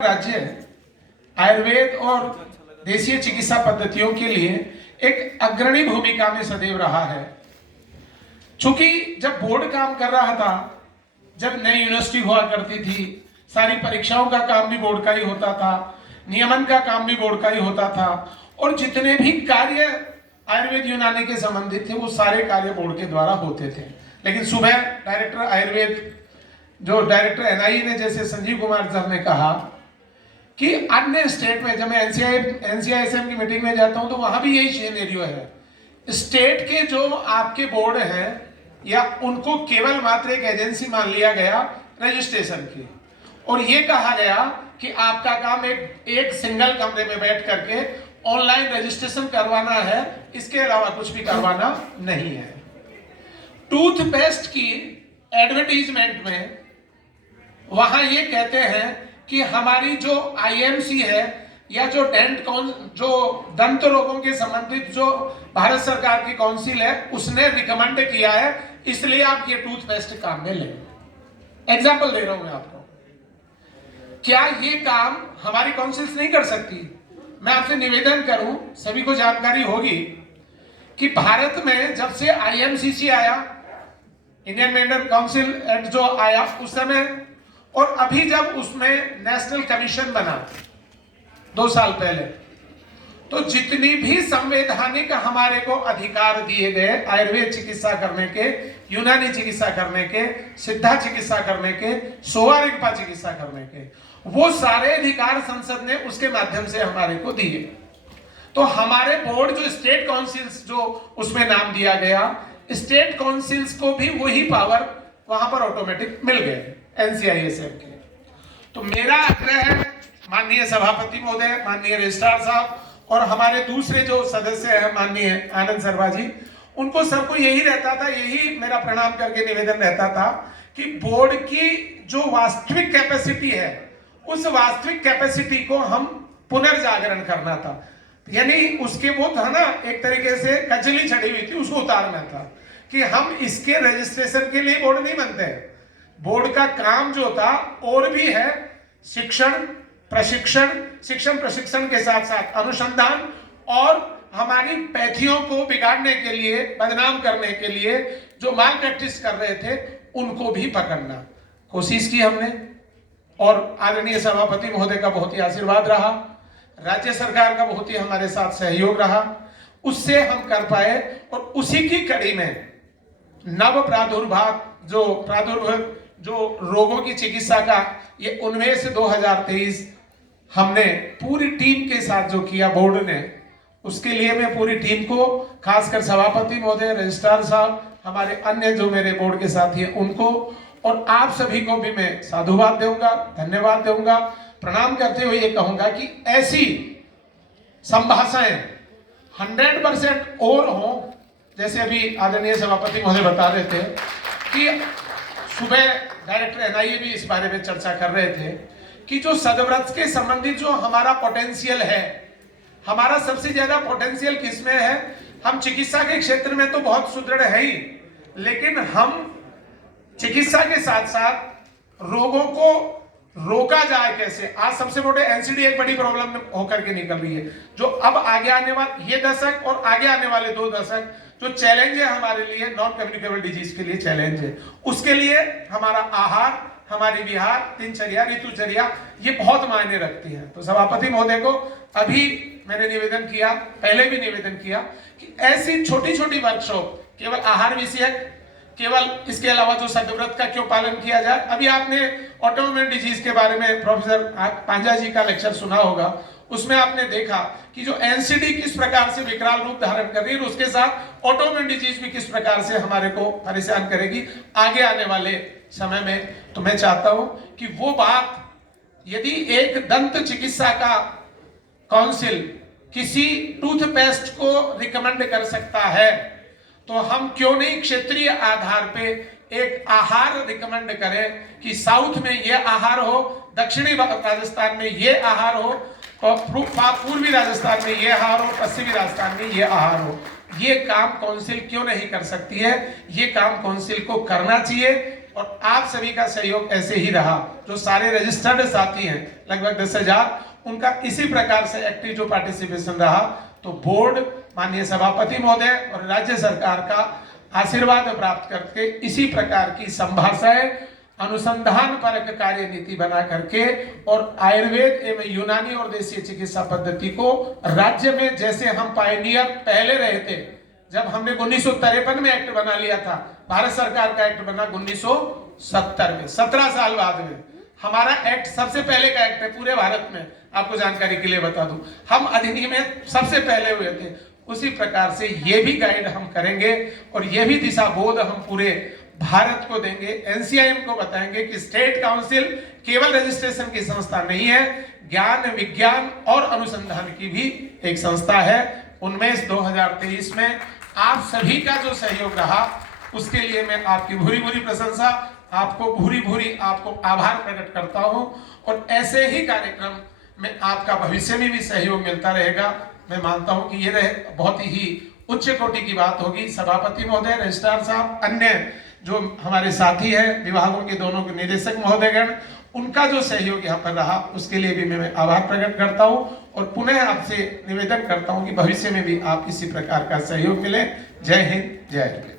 राज्य आयुर्वेद और देशीय चिकित्सा पद्धतियों के लिए एक अग्रणी भूमिका में सदैव रहा है। चूंकि जब बोर्ड काम कर रहा था, जब नई यूनिवर्सिटी हुआ करती थी, सारी परीक्षाओं का काम भी बोर्ड का ही होता था, नियमन का काम भी बोर्ड का ही होता था, और जितने भी कार्य आयुर्वेद यूनानी के संबंधित थे वो सारे कार्य बोर्ड के द्वारा होते थे। लेकिन सुबह डायरेक्टर आयुर्वेद जो डायरेक्टर एनआईए ने जैसे संजीव कुमार सर ने कहा कि अन्य स्टेट में, जब मैं एनसीआईएसएम की मीटिंग में जाता हूं तो वहां भी यही सिनेरियो है। स्टेट के जो आपके बोर्ड हैं या उनको केवल मात्र एक एजेंसी मान लिया गया रजिस्ट्रेशन की, और ये कहा गया कि आपका काम एक सिंगल कमरे में बैठ करके ऑनलाइन रजिस्ट्रेशन करवाना है, इसके अलावा कुछ भी करवाना नहीं है। टूथपेस्ट की एडवर्टीजमेंट में वहां ये कहते हैं कि हमारी जो आईएमसी है या जो जो दंत रोगों के संबंधित जो भारत सरकार की काउंसिल है उसने रिकमेंड किया है, इसलिए आप ये टूथपेस्ट काम में लें। एग्जाम्पल दे रहा हूं मैं आपको। क्या ये काम हमारी काउंसिल्स नहीं कर सकती? मैं आपसे निवेदन करूं, सभी को जानकारी होगी कि भारत में जब से आईएमसीसी आया, इंडियन मेडिकल काउंसिल एक्ट जो आया उस समय, और अभी जब उसमें नेशनल कमीशन बना 2 साल पहले, तो जितनी भी संवैधानिक हमारे को अधिकार दिए गए आयुर्वेद चिकित्सा करने के, यूनानी चिकित्सा करने के, सिद्धा चिकित्सा करने के, सोवा रिगपा चिकित्सा करने के, वो सारे अधिकार संसद ने उसके माध्यम से हमारे को दिए। तो हमारे बोर्ड जो स्टेट काउंसिल्स जो उसमें नाम दिया गया, स्टेट काउंसिल्स को भी वही पावर वहां पर ऑटोमेटिक मिल गए एनसीआईएसएम के। तो मेरा आग्रह है माननीय सभापति महोदय, माननीय रजिस्ट्रार साहब और हमारे दूसरे जो सदस्य हैं माननीय आनंद शर्मा जी, उनको सबको यही रहता था, यही मेरा प्रणाम करके निवेदन रहता था कि बोर्ड की जो वास्तविक कैपेसिटी है उस वास्तविक कैपेसिटी को हम पुनर्जागरण करना था। यानी उसके वो था ना, एक तरीके से कचली चढ़ी हुई थी, उसको उतारना था कि हम इसके रजिस्ट्रेशन के लिए बोर्ड नहीं बनते। बोर्ड का काम जो था और भी है शिक्षण प्रशिक्षण के साथ साथ अनुसंधान और हमारी पैथियों को बिगाड़ने के लिए, बदनाम करने के लिए जो माल प्रैक्टिस कर रहे थे उनको भी पकड़ना। कोशिश की हमने, और आदरणीय सभापति महोदय का बहुत ही आशीर्वाद रहा, राज्य सरकार का बहुत ही हमारे साथ सहयोग रहा, उससे हम कर पाए। और उसी की कड़ी में नव प्रादुर्भाव जो रोगों की चिकित्सा का ये उन्मेष 2023 हमने पूरी टीम के साथ जो किया बोर्ड ने, उसके लिए मैं पूरी टीम को, खासकर सभापति महोदय, रजिस्ट्रार साहब, हमारे अन्य जो मेरे बोर्ड के साथी हैं उनको, और आप सभी को भी मैं साधुवाद दूंगा, धन्यवाद दूंगा। प्रणाम करते हुए ये कहूंगा कि ऐसी संभाषाएं 100% और हों। जैसे अभी आदरणीय सभापति महोदय बता रहे थे कि सुबह डायरेक्टर एनआईए भी इस बारे में चर्चा कर रहे थे कि जो सदव्रत के संबंधित जो हमारा पोटेंशियल है, हमारा सबसे ज्यादा पोटेंशियल किसमें है? हम चिकित्सा के क्षेत्र में तो बहुत सुदृढ़ है ही, लेकिन हम चिकित्सा के साथ साथ रोगों को रोका जाए कैसे। आज सबसे बड़े एनसीडी एक बड़ी प्रॉब्लम होकर के निकल रही है, जो अब आगे आने वाले ये दशक और आगे आने वाले 2 दशक जो चैलेंज है हमारे लिए, नॉन कम्युनिकेबल डिजीज के लिए चैलेंज है। उसके लिए हमारा आहार, हमारी विहार, दिनचर्या, ऋतुचर्या ये बहुत मायने रखती है। तो सभापति महोदय को अभी मैंने निवेदन किया, पहले भी निवेदन किया कि ऐसी छोटी छोटी वर्कशॉप, केवल आहार विषयक, केवल इसके अलावा जो सदव्रत का क्यों पालन किया जाए। अभी आपने ऑटोइम्यून डिजीज के बारे में प्रोफेसर पांजा जी का लेक्चर सुना होगा, उसमें आपने देखा कि जो एनसीडी किस प्रकार से विकराल रूप धारण कर रही है, उसके साथ ऑटोइम्यून डिजीज भी किस प्रकार से हमारे को परेशान करेगी आगे आने वाले समय में। तो मैं चाहता हूं कि वो बात, यदि एक दंत चिकित्सा का काउंसिल किसी टूथपेस्ट को रिकमेंड कर सकता है, तो हम क्यों नहीं क्षेत्रीय आधार पे एक आहार रिकमेंड करें कि साउथ में ये आहार हो, दक्षिणी राजस्थान में ये आहार हो, पूर्वी राजस्थान में ये आहार हो, पश्चिमी राजस्थान में ये आहार हो। ये काम काउंसिल क्यों नहीं कर सकती है? ये काम काउंसिल को करना चाहिए। और आप सभी का सहयोग ऐसे ही रहा। जो सारे रजिस्टर्ड साथी हैं लगभग 10,000, उनका इसी प्रकार से एक्टिव जो पार्टिसिपेशन रहा, तो बोर्ड माननीय सभापति महोदय और राज्य सरकार का आशीर्वाद प्राप्त करके इसी प्रकार की संभाषाएं अनुसंधान परक कार्य नीति बना करके और आयुर्वेद एवं यूनानी और देशीय चिकित्सा पद्धति को राज्य में, जैसे हम पायनियर पहले रहे थे, जब हमने 1953 में एक्ट बना लिया था, भारत सरकार का एक्ट बना 1970 में, 17 साल बाद में हमारा एक्ट सबसे पहले का एक्ट है पूरे भारत में। आपको जानकारी के लिए बता दूं, हम अधिनियम में सबसे पहले हुए थे। उसी प्रकार से ये भी गाइड हम करेंगे और ये भी दिशा बोध हम पूरे भारत को देंगे। एनसीआईएम को बताएंगे कि स्टेट काउंसिल केवल रजिस्ट्रेशन की संस्था नहीं है, ज्ञान विज्ञान और अनुसंधान की भी एक संस्था है। उनमें 2023 में आप सभी का जो सहयोग रहा उसके लिए मैं आपकी भूरी भूरी प्रशंसा, आपको भूरी भूरी आपको आभार प्रकट करता हूं। और ऐसे ही कार्यक्रम में आपका भविष्य में भी सहयोग मिलता रहेगा। मैं मानता हूं कि ये बहुत ही उच्च कोटि की बात होगी। सभापति महोदय, रजिस्ट्रार साहब, अन्य जो हमारे साथी हैं विभागों के दोनों के निदेशक महोदयगण, उनका जो सहयोग यहाँ पर रहा उसके लिए भी मैं आभार प्रकट करता हूँ और पुनः आपसे निवेदन करता हूँ कि भविष्य में भी आप इसी प्रकार का सहयोग मिले। जय हिंद, जय हिंद।